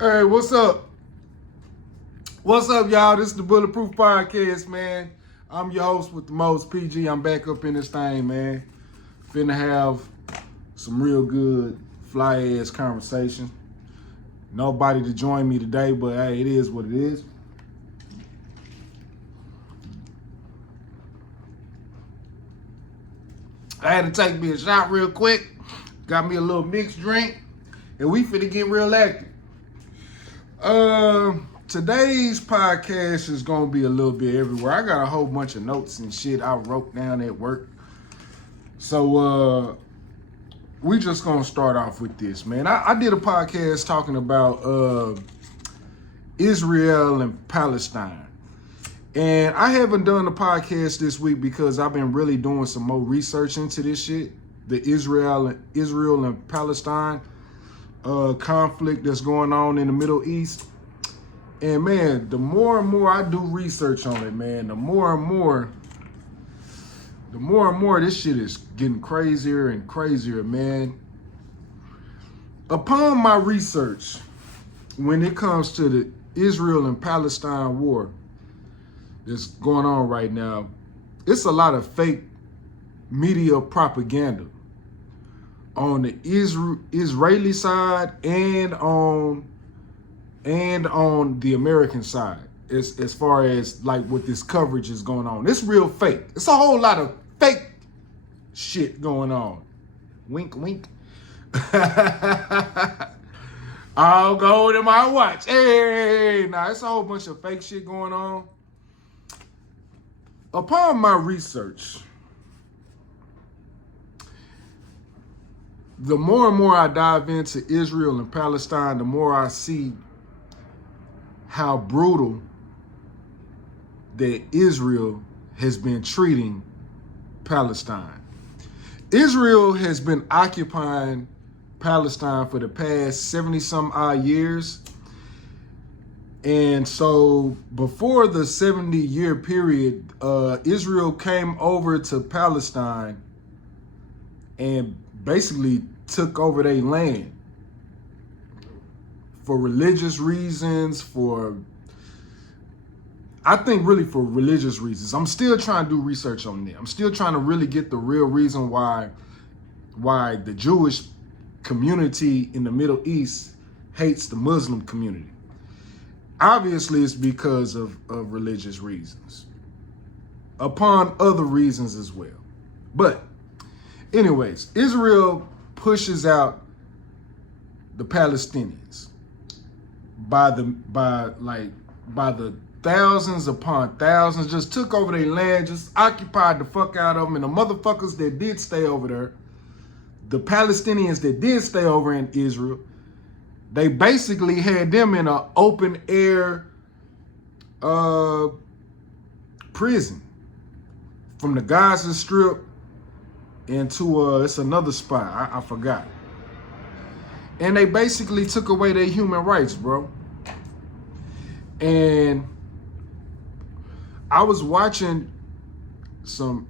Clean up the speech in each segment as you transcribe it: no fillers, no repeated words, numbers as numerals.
Hey, what's up? What's up, y'all? This is the Bulletproof Podcast, man. I'm your host with the most, PG. I'm back up in this thing, man. Finna have some real good, fly-ass conversation. Nobody to join me today, but hey, it is what it is. I had to take me a shot real quick. Got me a little mixed drink, and we finna get real active. Today's podcast is gonna be a little bit everywhere. I got a whole bunch of notes and shit I wrote down at work. So we just gonna start off with this, man. I did a podcast talking about Israel and Palestine. And I haven't done the podcast this week because I've been really doing some more research into this shit. The Israel and Palestine conflict that's going on in the Middle East. And man, the more and more I do research on it, man, the more and more this shit is getting crazier and crazier, man. Upon my research, when it comes to the Israel and Palestine war that's going on right now, it's a lot of fake media propaganda on the Israeli side and on the American side, as far as like what this coverage is going on. It's real fake. It's a whole lot of fake shit going on. Wink, wink. I'll go to my watch. Hey, nah, it's a whole bunch of fake shit going on. Upon my research, the more and more I dive into Israel and Palestine, the more I see how brutal that Israel has been treating Palestine. Israel has been occupying Palestine for the past 70-some odd years. And so before the 70-year period, Israel came over to Palestine and basically took over their land for religious reasons, I think really for religious reasons. I'm still trying to do research on that. I'm still trying to really get the real reason why the Jewish community in the Middle East hates the Muslim community. Obviously, it's because of religious reasons, upon other reasons as well. But anyways, Israel pushes out the Palestinians by the thousands upon thousands, just took over their land, just occupied the fuck out of them. And the motherfuckers that did stay over there, the Palestinians that did stay over in Israel, they basically had them in an open air prison from the Gaza Strip into it's another spot, I forgot. And they basically took away their human rights, bro. And I was watching some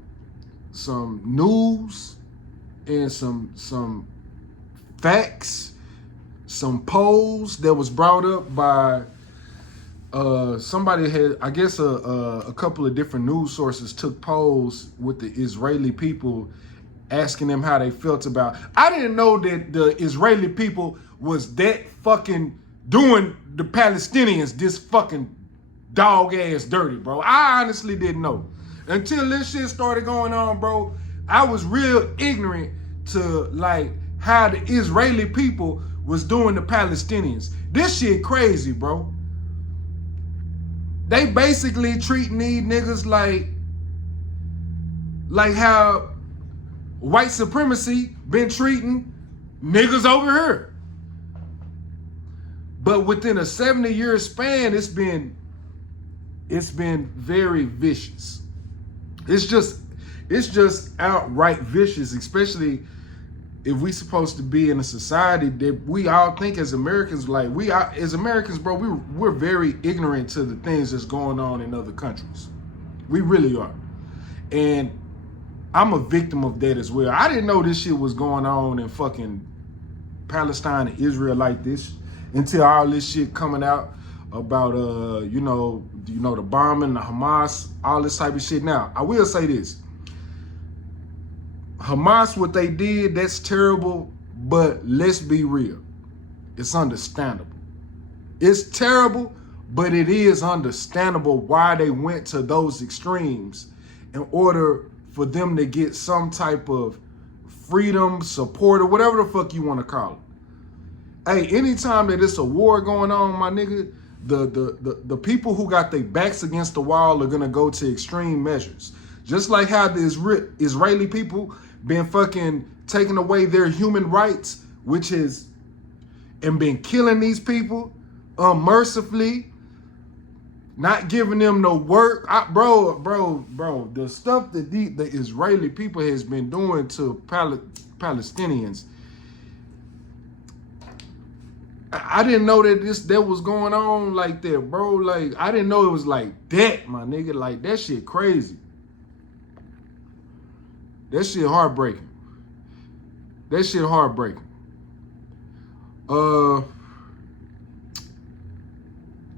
news and some facts, some polls that was brought up by somebody had, I guess a couple of different news sources took polls with the Israeli people, asking them how they felt about. I didn't know that the Israeli people was that fucking doing the Palestinians this fucking dog ass dirty, bro. I honestly didn't know. Until this shit started going on, bro, I was real ignorant to like how the Israeli people was doing the Palestinians. This shit crazy, bro. They basically treating these niggas like how white supremacy been treating niggas over here. But within a 70-year span, it's been very vicious. It's just outright vicious, especially if we supposed to be in a society that we all think as Americans, like we are as Americans, bro, we're very ignorant to the things that's going on in other countries. We really are. And I'm a victim of that as well. I didn't know this shit was going on in fucking Palestine and Israel like this. until all this shit coming out about you know the bombing, the Hamas, all this type of shit. Now, I will say this. Hamas, what they did, that's terrible, but let's be real. It's understandable. It's terrible, but it is understandable why they went to those extremes in order for them to get some type of freedom, support, or whatever the fuck you want to call it. Hey, anytime that it's a war going on, my nigga, the people who got their backs against the wall are gonna go to extreme measures. Just like how the Israeli people been fucking taking away their human rights, which is, and been killing these people unmercifully, not giving them no work. Bro, the stuff that the Israeli people has been doing to Palestinians, I didn't know that was going on like that, bro. Like, I didn't know it was like that, my nigga. Like, that shit crazy. That shit heartbreaking. That shit heartbreaking.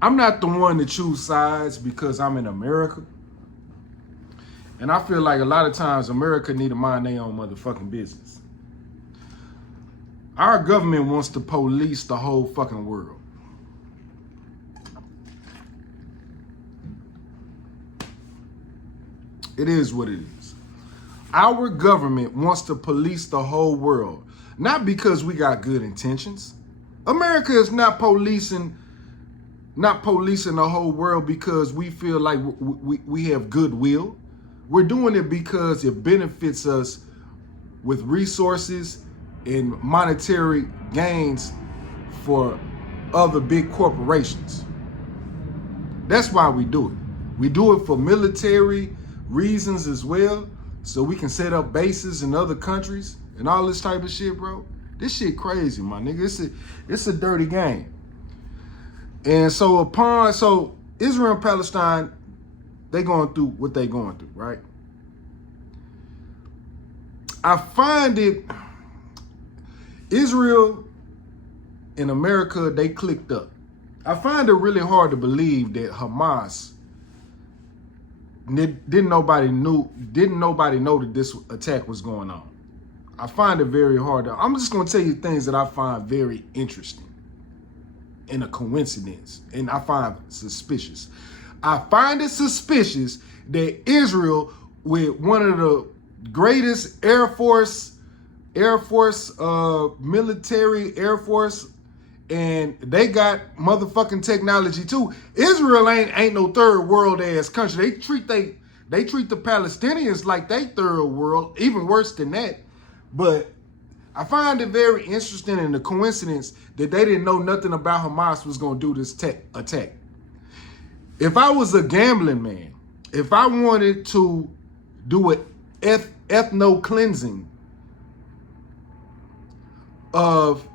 I'm not the one to choose sides because I'm in America. And I feel like a lot of times America need to mind their own motherfucking business. Our government wants to police the whole fucking world. It is what it is. Our government wants to police the whole world, not because we got good intentions. America is not policing the whole world because we feel like we have goodwill. We're doing it because it benefits us with resources and monetary gains for other big corporations. That's why we do it. We do it for military reasons as well, so we can set up bases in other countries and all this type of shit, bro. This shit crazy, my nigga. It's a dirty game. And so Israel and Palestine, they going through what they going through, right? I find it, Israel and America, they clicked up. I find it really hard to believe that Hamas, didn't nobody know that this attack was going on. I find it very hard. I'm just going to tell you things that I find very interesting and a coincidence, and I find suspicious. I find it suspicious that Israel, with one of the greatest military Air Force, and they got motherfucking technology too. Israel ain't no third world ass country. They treat the Palestinians like they third world, even worse than that. But I find it very interesting and a coincidence that they didn't know nothing about Hamas was gonna do this attack. If I was a gambling man, if I wanted to do an ethno cleansing of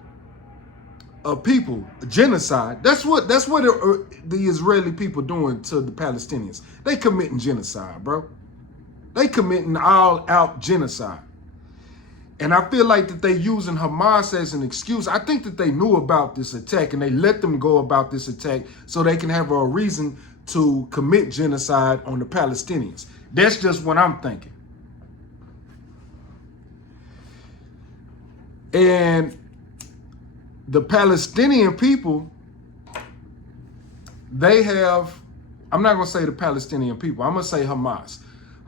people, genocide. That's what the Israeli people doing to the Palestinians. They committing genocide, bro. They committing all out genocide. And I feel like that they using Hamas as an excuse. I think that they knew about this attack and they let them go about this attack so they can have a reason to commit genocide on the Palestinians. That's just what I'm thinking. And the Palestinian people, they have, I'm not going to say the Palestinian people, I'm going to say Hamas.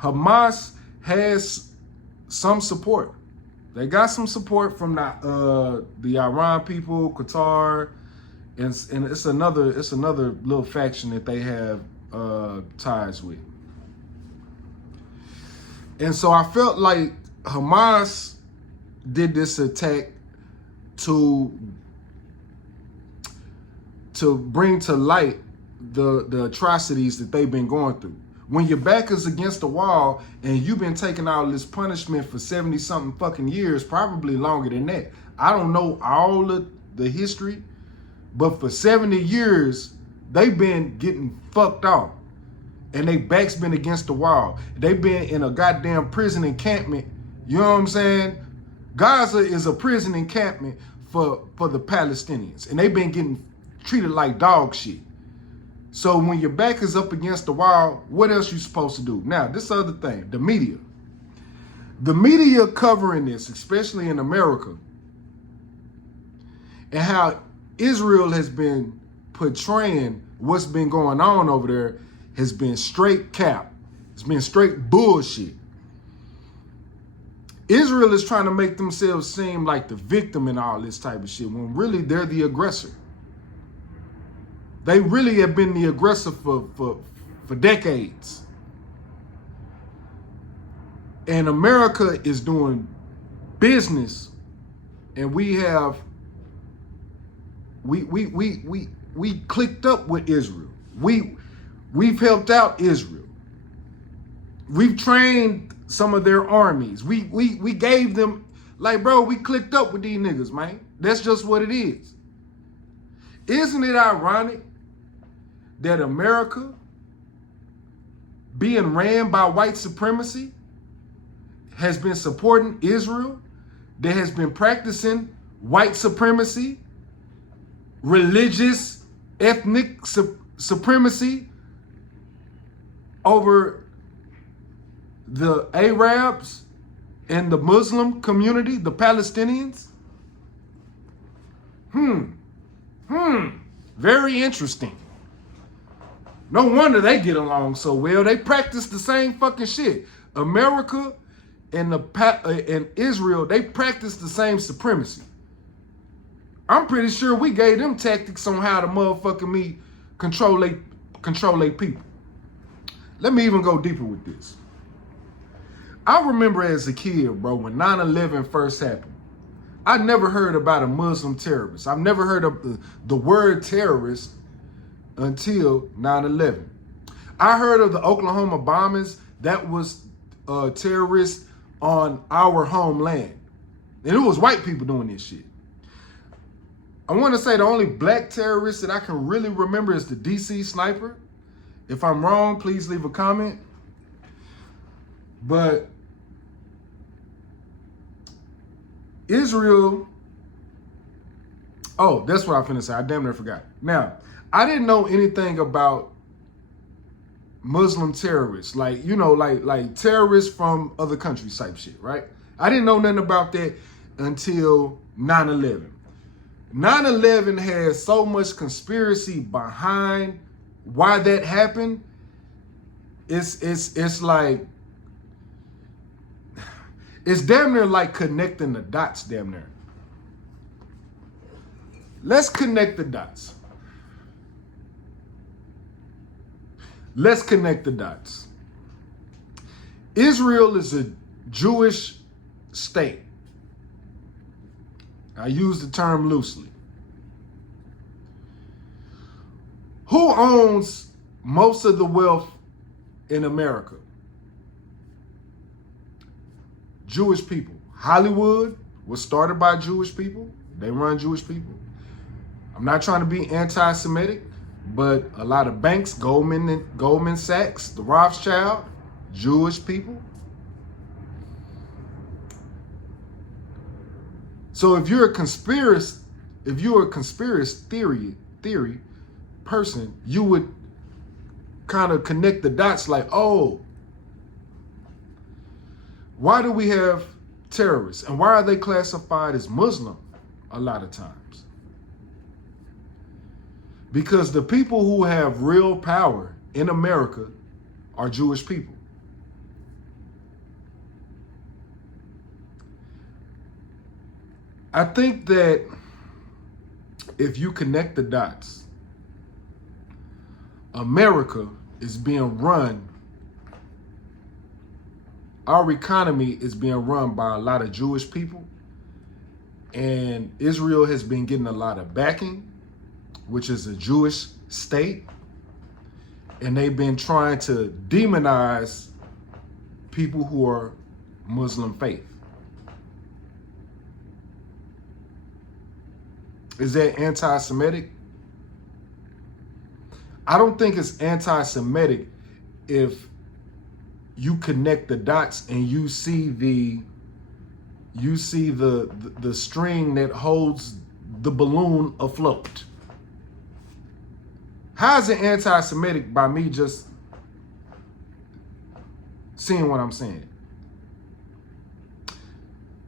Hamas has some support. They got some support from the Iran people, Qatar, and it's another little faction that they have ties with. And so I felt like Hamas did this attack to bring to light the atrocities that they've been going through. When your back is against the wall and you've been taking all this punishment for 70-something fucking years, probably longer than that. I don't know all of the history, but for 70 years, they've been getting fucked off. And their back's been against the wall. They've been in a goddamn prison encampment. You know what I'm saying? Gaza is a prison encampment for the Palestinians. And they've been getting treated like dog shit. So when your back is up against the wall, what else you supposed to do? Now, this other thing, the media. The media covering this, especially in America, and how Israel has been portraying what's been going on over there has been straight cap. It's been straight bullshit. Israel is trying to make themselves seem like the victim in all this type of shit, when really they're the aggressor. They really have been the aggressor for decades. And America is doing business, and we clicked up with Israel. We've helped out Israel. We've trained some of their armies. We gave them, like, bro, we clicked up with these niggas, man. That's just what it is. Isn't it ironic that America, being ran by white supremacy, has been supporting Israel, that has been practicing white supremacy, religious, ethnic supremacy over the Arabs and the Muslim community, the Palestinians? Very interesting. No wonder they get along so well. They practice the same fucking shit. America and Israel, they practice the same supremacy. I'm pretty sure we gave them tactics on how to motherfucking me control they people. Let me even go deeper with this. I remember as a kid, bro, when 9/11 first happened, I never heard about a Muslim terrorist. I've never heard of the word terrorist until 9/11. I heard of the Oklahoma bombings. That was terrorists on our homeland. And it was white people doing this shit. I want to say the only black terrorist that I can really remember is the DC sniper. If I'm wrong, please leave a comment. But Israel, oh, that's what I was finna say. I damn near forgot. Now, I didn't know anything about Muslim terrorists, like, you know, like terrorists from other countries type shit, right? I didn't know nothing about that until 9/11. 9/11 has so much conspiracy behind why that happened. It's like, it's damn near like connecting the dots, damn near. Let's connect the dots. Let's connect the dots. Israel is a Jewish state. I use the term loosely. Who owns most of the wealth in America? Jewish people. Hollywood was started by Jewish people. They run Jewish people. I'm not trying to be anti-Semitic, but a lot of banks, Goldman Sachs, the Rothschild, Jewish people. So if you're a conspiracy theory person, you would kind of connect the dots like, oh, why do we have terrorists? And why are they classified as Muslim a lot of times? Because the people who have real power in America are Jewish people. I think that if you connect the dots, America is being run, our economy is being run by a lot of Jewish people, and Israel has been getting a lot of backing, which is a Jewish state, and they've been trying to demonize people who are Muslim faith. Is that anti-Semitic? I don't think it's anti-Semitic if you connect the dots and you see the string that holds the balloon afloat. How is it anti-Semitic by me just seeing what I'm saying?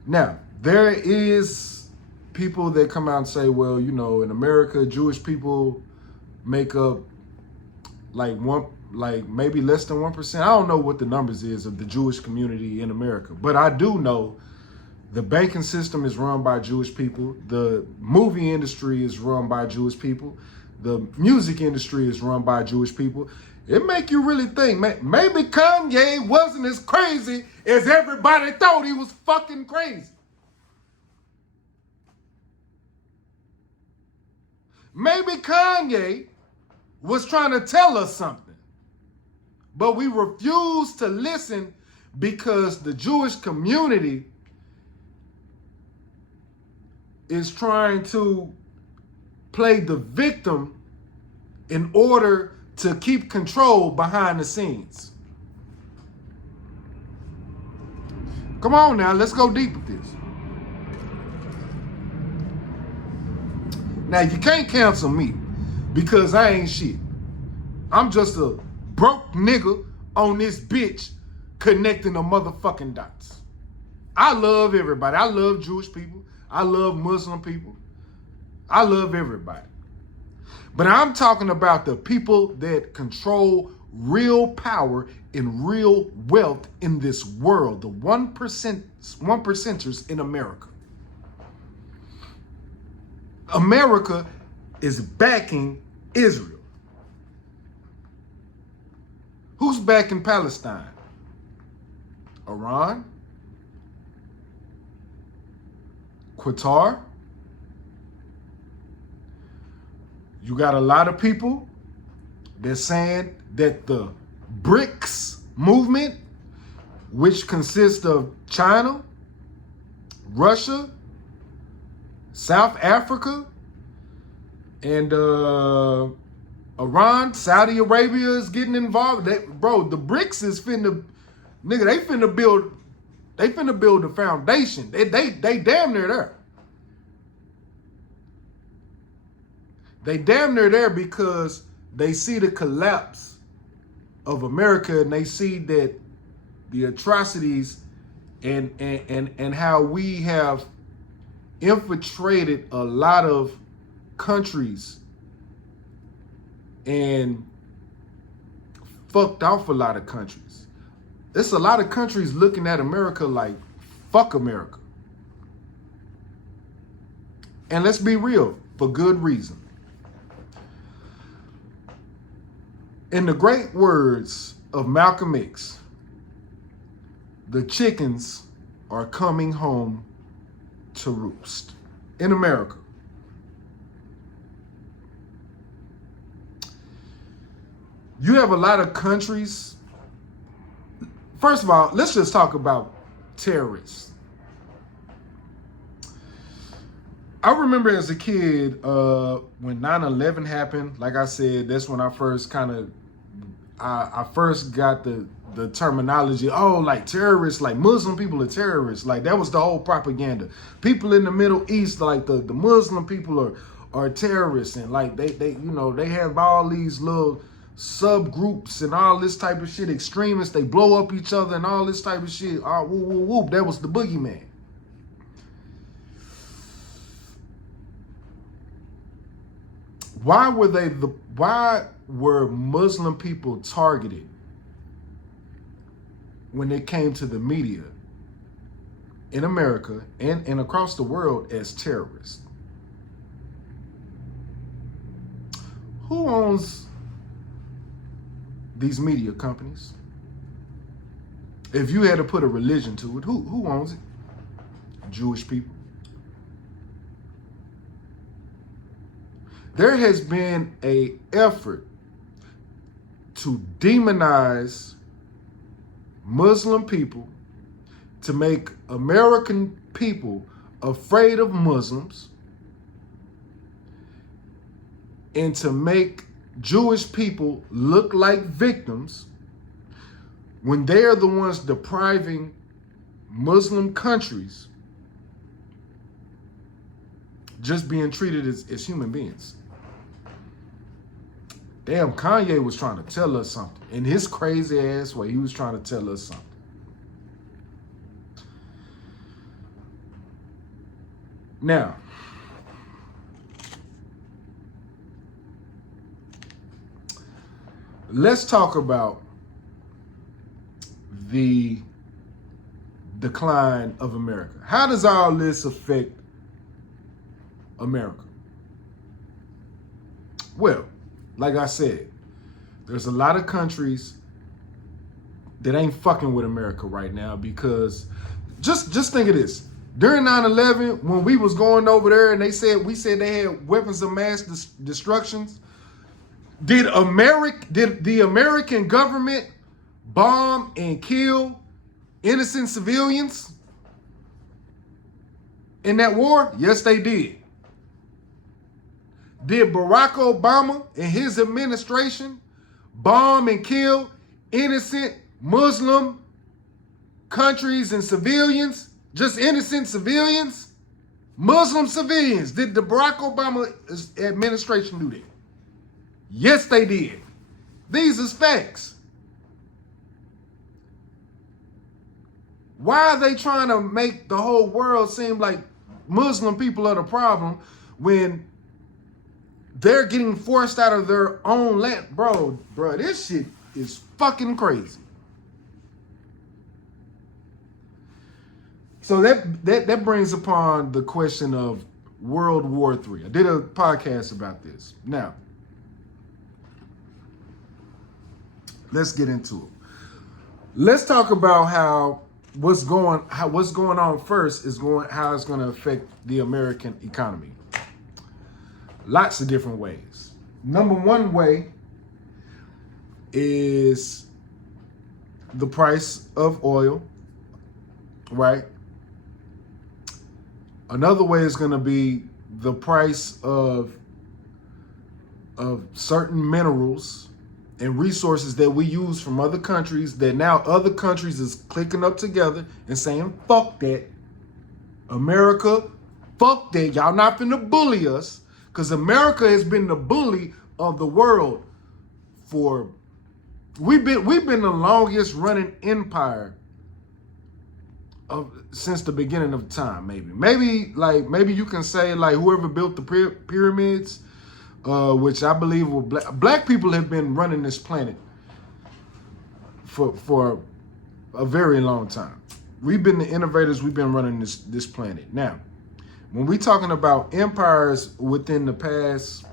Now, there is people that come out and say, well, you know, in America, Jewish people make up like maybe less than 1%. I don't know what the numbers is of the Jewish community in America, but I do know the banking system is run by Jewish people. The movie industry is run by Jewish people. The music industry is run by Jewish people. It make you really think, maybe Kanye wasn't as crazy as everybody thought he was fucking crazy. Maybe Kanye was trying to tell us something, but we refuse to listen because the Jewish community is trying to play the victim in order to keep control behind the scenes. Come on now, let's go deep with this. Now, you can't cancel me because I ain't shit. I'm just a broke nigga on this bitch connecting the motherfucking dots. I love everybody. I love Jewish people. I love Muslim people. I love everybody. But I'm talking about the people that control real power and real wealth in this world, the 1%ers in America. America is backing Israel. Who's backing Palestine? Iran? Qatar? You got a lot of people that's saying that the BRICS movement, which consists of China, Russia, South Africa, and Iran, Saudi Arabia is getting involved. The BRICS is finna build the foundation. They damn near there. They damn near there because they see the collapse of America and they see that the atrocities and how we have infiltrated a lot of countries and fucked off a lot of countries. There's a lot of countries looking at America like, fuck America. And let's be real, for good reason. In the great words of Malcolm X, the chickens are coming home to roost in America. You have a lot of countries. First of all, let's just talk about terrorists. I remember as a kid, when 9/11 happened, like I said, that's when I first I first got the terminology, like terrorists, like Muslim people are terrorists. Like that was the whole propaganda. People in the Middle East, like the Muslim people are terrorists, and like they have all these little subgroups and all this type of shit, extremists, they blow up each other and all this type of shit. Whoop, whoop, whoop. That was the boogeyman. Why were Muslim people targeted when it came to the media in America and across the world as terrorists? Who owns these media companies? If you had to put a religion to it, who owns it? Jewish people. There has been an effort to demonize Muslim people, to make American people afraid of Muslims, and to make Jewish people look like victims when they are the ones depriving Muslim countries just being treated as human beings. Damn, Kanye was trying to tell us something. In his crazy ass way, he was trying to tell us something. Now, let's talk about the decline of America. How does all this affect America? Well, like I said, there's a lot of countries that ain't fucking with America right now because just think of this. During 9/11, when we was going over there and we said they had weapons of mass destructions, did the American government bomb and kill innocent civilians in that war? Yes, they did. Did Barack Obama and his administration bomb and kill innocent Muslim countries and civilians? Just innocent civilians? Muslim civilians. Did the Barack Obama administration do that? Yes, they did. These is facts. Why are they trying to make the whole world seem like Muslim people are the problem when they're getting forced out of their own land? Bro, this shit is fucking crazy. So that brings upon the question of World War III. I did a podcast about this. Now, let's get into it. Let's talk about how what's going on first is how it's going to affect the American economy. Lots of different ways. Number one way is the price of oil, right? Another way is going to be the price of certain minerals and resources that we use from other countries that now other countries is clicking up together and saying, fuck that. America, fuck that. Y'all not finna bully us. Because America has been the bully of the world for, we've been the longest running empire since the beginning of time, maybe you can say like whoever built the pyramids, which I believe were black people have been running this planet for a very long time. We've been the innovators. We've been running this planet. Now, when we're talking about empires within the past,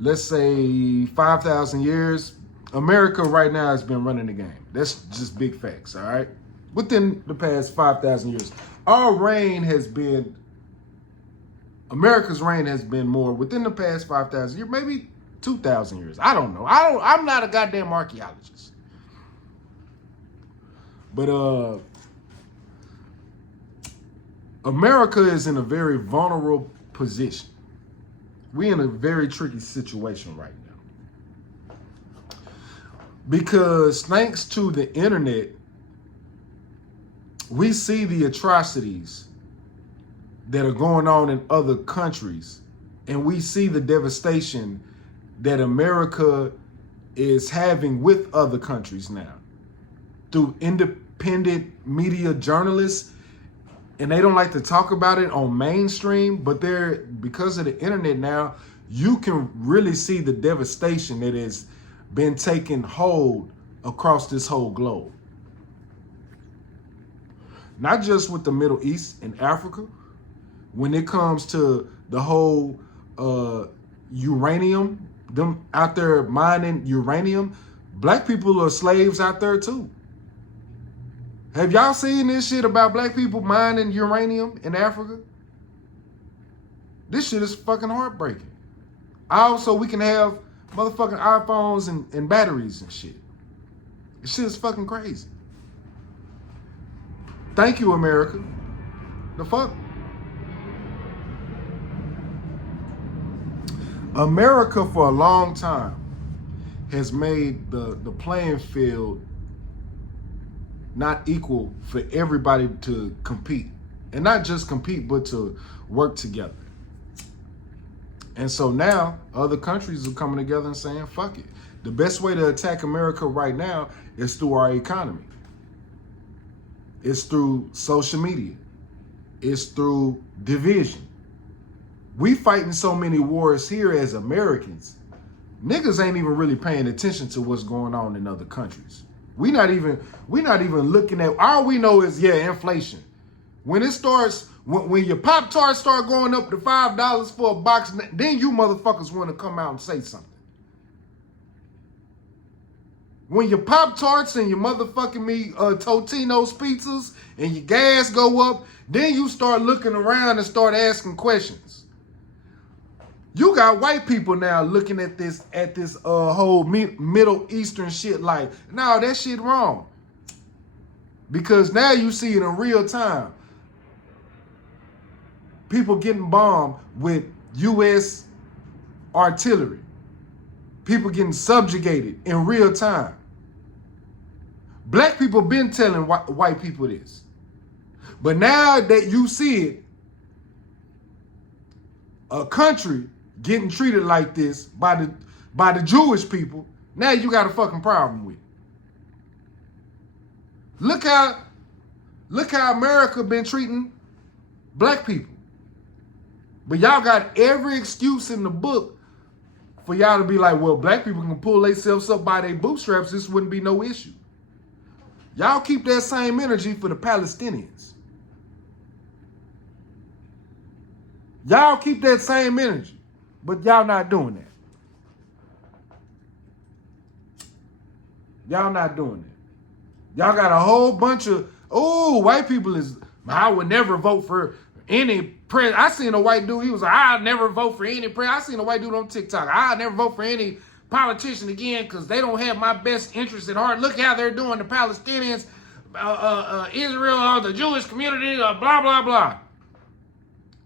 let's say 5,000 years, America right now has been running the game. That's just big facts, all right? Within the past 5,000 years, America's reign has been more within the past 5,000 years, maybe 2,000 years. I don't know. I'm not a goddamn archaeologist. But America is in a very vulnerable position. We're in a very tricky situation right now. Because thanks to the internet, we see the atrocities that are going on in other countries, and we see the devastation that America is having with other countries now through independent media journalists, and they don't like to talk about it on mainstream, but because of the internet now, you can really see the devastation that has been taking hold across this whole globe. Not just with the Middle East and Africa. When it comes to the whole uranium, them out there mining uranium, black people are slaves out there too. Have y'all seen this shit about black people mining uranium in Africa? This shit is fucking heartbreaking. Also, we can have motherfucking iPhones and batteries and shit. This shit is fucking crazy. Thank you, America. The fuck? America for a long time has made the playing field not equal for everybody to compete. And not just compete, but to work together. And so now other countries are coming together and saying, fuck it. The best way to attack America right now is through our economy. It's through social media. It's through division. We fighting so many wars here as Americans. Niggas ain't even really paying attention to what's going on in other countries. We not even looking at, all we know is, inflation. When it starts, when your Pop-Tarts start going up to $5 for a box, then you motherfuckers want to come out and say something. When your Pop-Tarts and your motherfucking Totino's pizzas and your gas go up, then you start looking around and start asking questions. You got white people now looking at this whole Middle Eastern shit like, no, that shit wrong. Because now you see it in real time. People getting bombed with U.S. artillery. People getting subjugated in real time. Black people been telling white people this. But now that you see it, a country getting treated like this by the Jewish people, now you got a fucking problem with it. Look how America been treating black people. But y'all got every excuse in the book for y'all to be like, well, black people can pull themselves up by their bootstraps. This wouldn't be no issue. Y'all keep that same energy for the Palestinians. Y'all keep that same energy, but y'all not doing that. Y'all not doing that. Y'all got a whole bunch of, white people is, I would never vote for any president. I seen a white dude, he was like, I'll never vote for any president. I seen a white dude on TikTok, I'll never vote for any politician again because they don't have my best interest at heart. Look how they're doing the Palestinians, Israel, or the Jewish community, blah, blah, blah.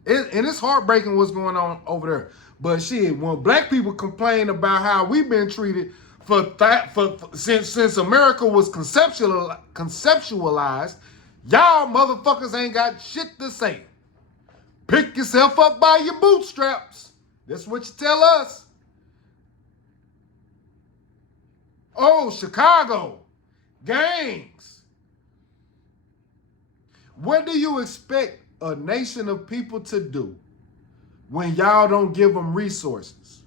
And it's heartbreaking what's going on over there. But shit, when black people complain about how we've been treated since America was conceptualized, y'all motherfuckers ain't got shit to say. Pick yourself up by your bootstraps. That's what you tell us. Oh, Chicago, gangs. What do you expect a nation of people to do when y'all don't give them resources?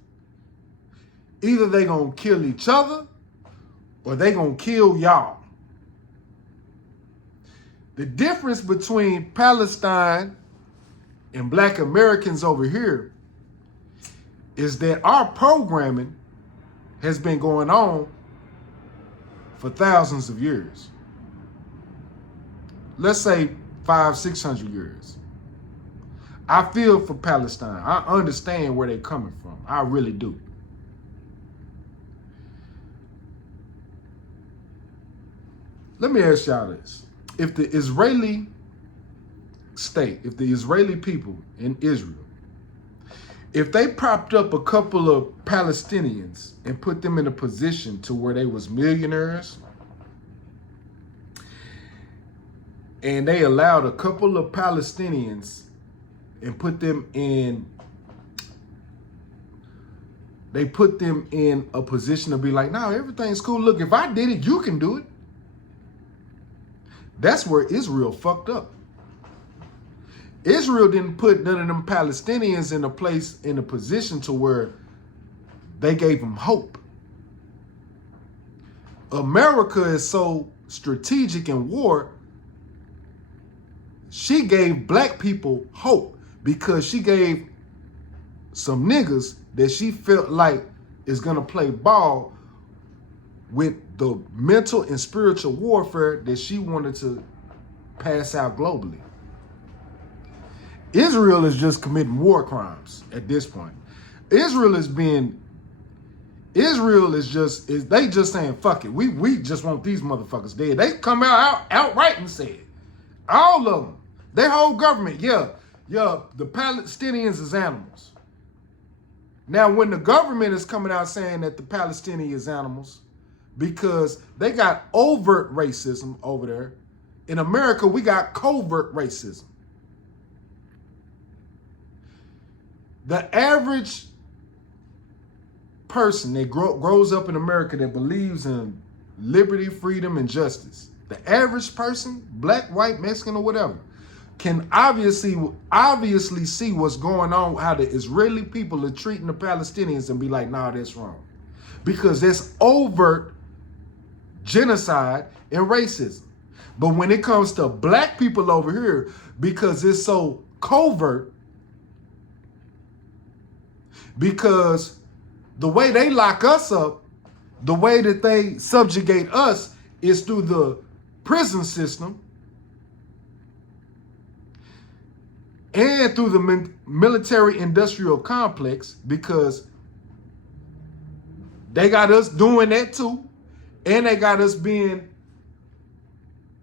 Either they gonna kill each other or they gonna kill y'all. The difference between Palestine and black Americans over here is that our programming has been going on for thousands of years. Let's say 500-600 years. I feel for Palestine. I understand where they're coming from. I really do. Let me ask y'all this. If the Israeli state, if the Israeli people in Israel, if they propped up a couple of Palestinians and put them in a position to where they was millionaires, and they allowed a couple of Palestinians and put them in a position to be like, no, everything's cool. Look, if I did it, you can do it. That's where Israel fucked up. Israel didn't put none of them Palestinians in a position to where they gave them hope. America is so strategic in war. She gave black people hope because she gave some niggas that she felt like is gonna play ball with the mental and spiritual warfare that she wanted to pass out globally. Israel is just committing war crimes at this point. They just saying, fuck it. We just want these motherfuckers dead. They come outright and say it. All of them. Their whole government, the Palestinians is animals. Now, when the government is coming out saying that the Palestinians is animals, because they got overt racism over there, in America, we got covert racism. The average person that grows up in America that believes in liberty, freedom, and justice, the average person, black, white, Mexican, or whatever, can obviously see what's going on, how the Israeli people are treating the Palestinians, and be like, nah, that's wrong. Because that's overt genocide and racism. But when it comes to black people over here, because it's so covert, because the way they lock us up, the way that they subjugate us is through the prison system and through the military industrial complex, because they got us doing that too, and they got us being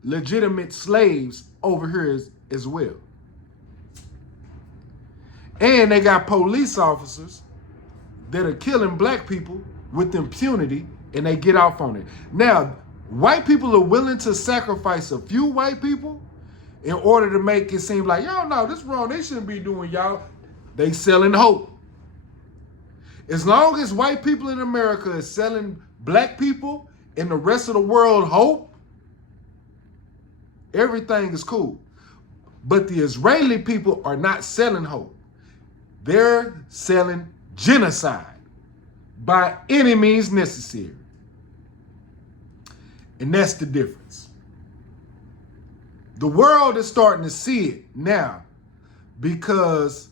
legitimate slaves over here as well. And they got police officers that are killing black people with impunity, and they get off on it. Now, white people are willing to sacrifice a few white people in order to make it seem like, y'all know this wrong, they shouldn't be doing y'all. They selling hope. As long as white people in America is selling black people and the rest of the world hope, everything is cool. But the Israeli people are not selling hope. They're selling genocide by any means necessary. And that's the difference. The world is starting to see it now because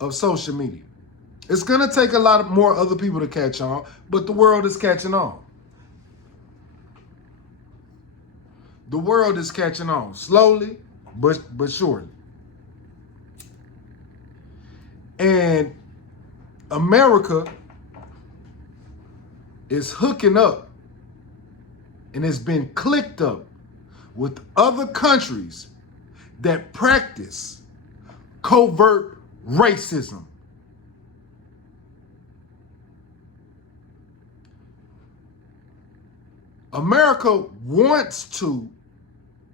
of social media. It's going to take a lot more other people to catch on, but the world is catching on. The world is catching on, slowly but surely. And America is hooking up and has been clicked up with other countries that practice covert racism. America wants to,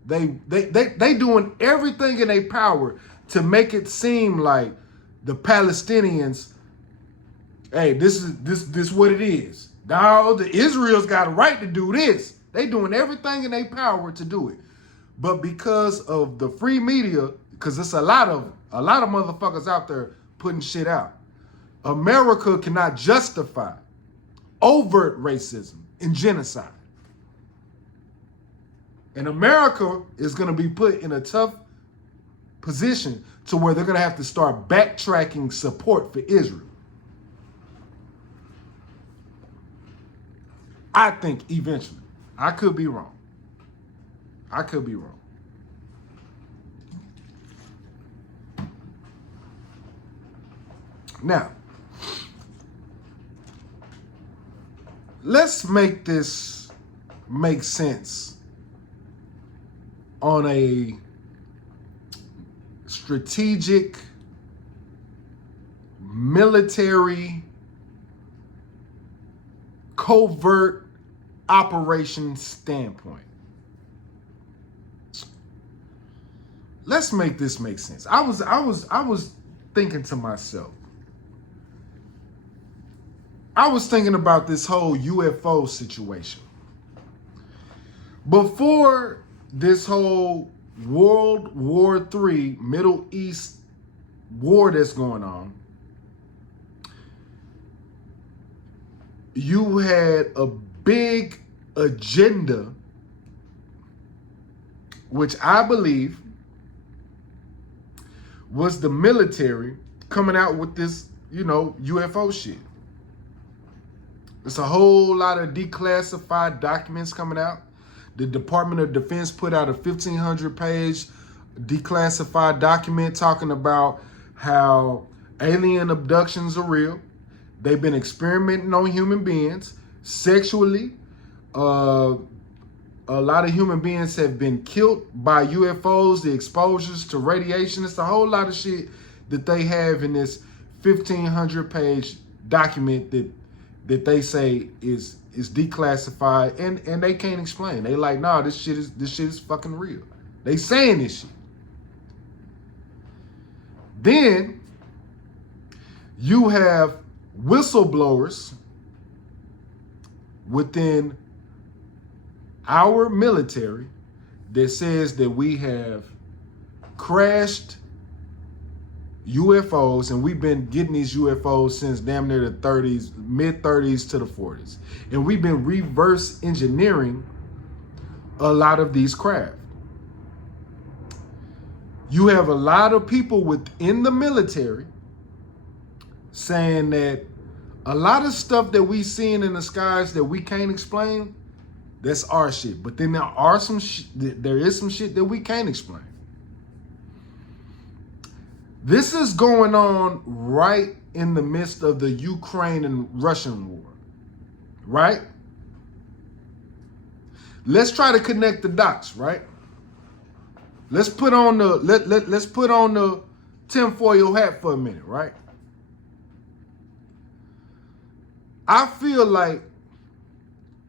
they doing everything in their power to make it seem like the Palestinians, hey, this is what it is. Now the Israel's got a right to do this. They doing everything in their power to do it. But because of the free media, because it's a lot of motherfuckers out there putting shit out, America cannot justify overt racism and genocide. And America is going to be put in a tough position to where they're going to have to start backtracking support for Israel. I think eventually. I could be wrong. I could be wrong. Now, let's make this make sense on a strategic, military, covert operation standpoint. Let's make this make sense. I was thinking to myself. I was thinking about this whole UFO situation. Before this whole World War III Middle East war that's going on, you had a big agenda, which I believe was the military coming out with this, UFO shit. It's a whole lot of declassified documents coming out. The Department of Defense put out a 1,500-page declassified document talking about how alien abductions are real. They've been experimenting on human beings sexually. A lot of human beings have been killed by UFOs, the exposures to radiation. It's a whole lot of shit that they have in this 1,500-page document that they say is declassified, and they can't explain. They like, nah, this shit is fucking real. They saying this shit. Then you have whistleblowers within our military that says that we have crashed UFOs, and we've been getting these UFOs since damn near the 30s, mid 30s to the 40s. And we've been reverse engineering a lot of these craft. You have a lot of people within the military saying that a lot of stuff that we seeing in the skies that we can't explain, that's our shit. But then there is some shit that we can't explain. This is going on right in the midst of the Ukraine and Russian war, right? Let's try to connect the dots, right? Let's put on the let's put on the tinfoil hat for a minute, right? I feel like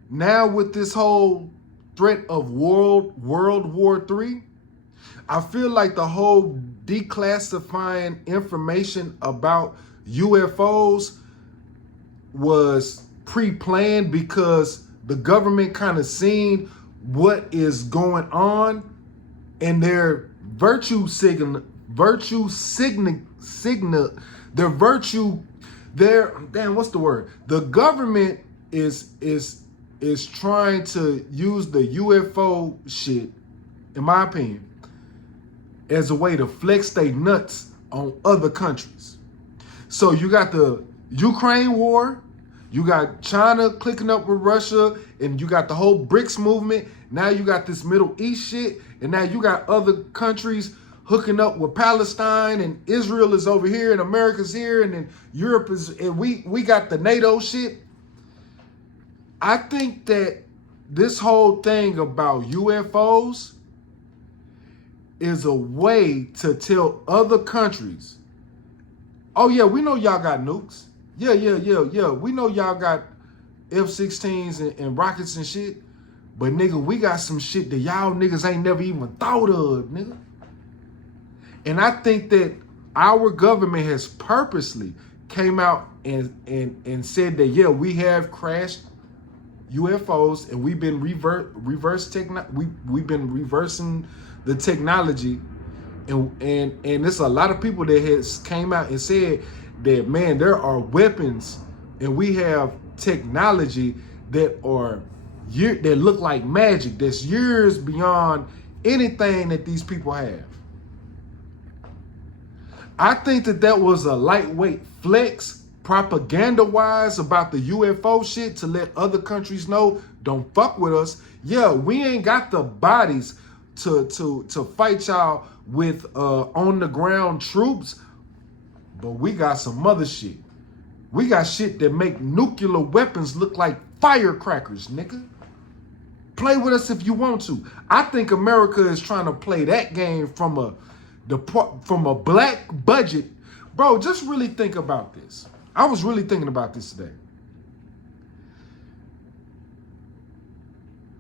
now with this whole threat of World War III, I feel like the whole declassifying information about UFOs was pre-planned because the government kind of seen what is going on, and their the government is trying to use the UFO shit, in my opinion, as a way to flex their nuts on other countries. So you got the Ukraine war, you got China clicking up with Russia, and you got the whole BRICS movement. Now you got this Middle East shit, and now you got other countries hooking up with Palestine, and Israel is over here, and America's here, and then Europe is, and we got the NATO shit. I think that this whole thing about UFOs is a way to tell other countries, oh yeah, we know y'all got nukes. Yeah. We know y'all got F-16s and rockets and shit. But nigga, we got some shit that y'all niggas ain't never even thought of, nigga. And I think that our government has purposely came out and said that, yeah, we have crashed UFOs, and we've been we've been reversing the technology, and there's a lot of people that has came out and said that, man, there are weapons and we have technology that look like magic, that's years beyond anything that these people have. I think that was a lightweight flex, propaganda-wise, about the UFO shit to let other countries know, don't fuck with us. Yeah, we ain't got the bodies to fight y'all with on the ground troops, but we got some other shit. We got shit that make nuclear weapons look like firecrackers, nigga. Play with us if you want to. I think America is trying to play that game from a black budget. Bro, just really think about this. I was really thinking about this today.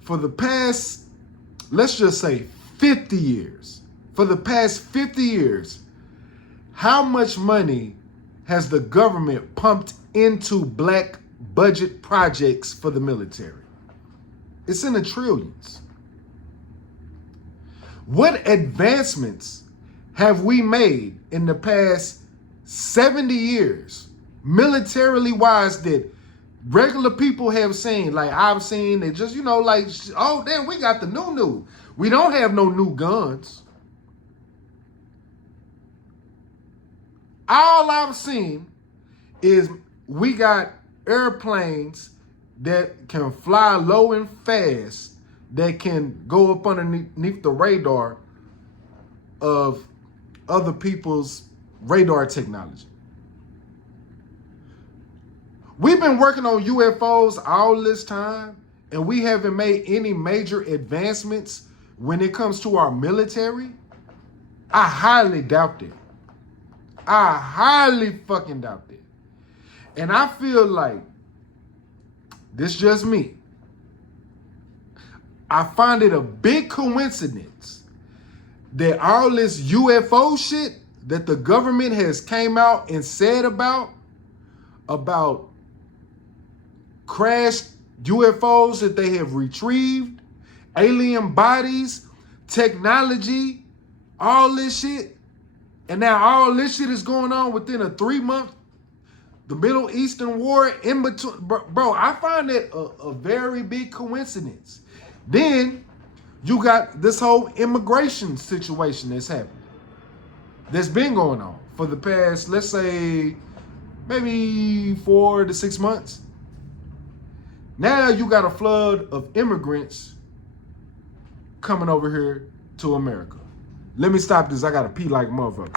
For the past, let's just say 50 years, for the past 50 years, how much money has the government pumped into black budget projects for the military? It's in the trillions. What advancements have we made in the past 70 years, militarily wise, that regular people have seen? Like I've seen, they just, like, oh damn, we got the new. We don't have no new guns. All I've seen is we got airplanes that can fly low and fast, that can go up underneath the radar of other people's radar technology. We've been working on UFOs all this time, and we haven't made any major advancements when it comes to our military. I highly doubt it. I highly fucking doubt it. And I feel like, this just me, I find it a big coincidence that all this UFO shit that the government has came out and said about crashed UFOs that they have retrieved, alien bodies, technology, all this shit. And now all this shit is going on within a 3-month, the Middle Eastern war in between. Bro, I find that a very big coincidence. Then you got this whole immigration situation that's happening, that's been going on for the past, let's say, maybe 4 to 6 months. Now you got a flood of immigrants coming over here to America. Let me stop this. I got to pee like a motherfucker.